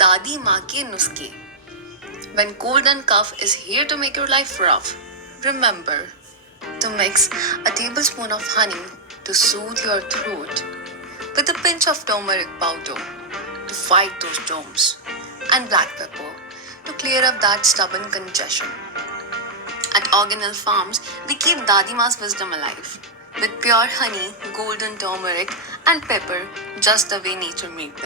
Daadi Maa ke Nuskhe. When cold and cough is here to make your life rough, remember to mix a tablespoon of honey to soothe your throat with a pinch of turmeric powder to fight those germs and black pepper to clear up that stubborn congestion. At Organelle Farms, we keep Daadi Maa's wisdom alive with pure honey, golden turmeric, and pepper just the way nature made them.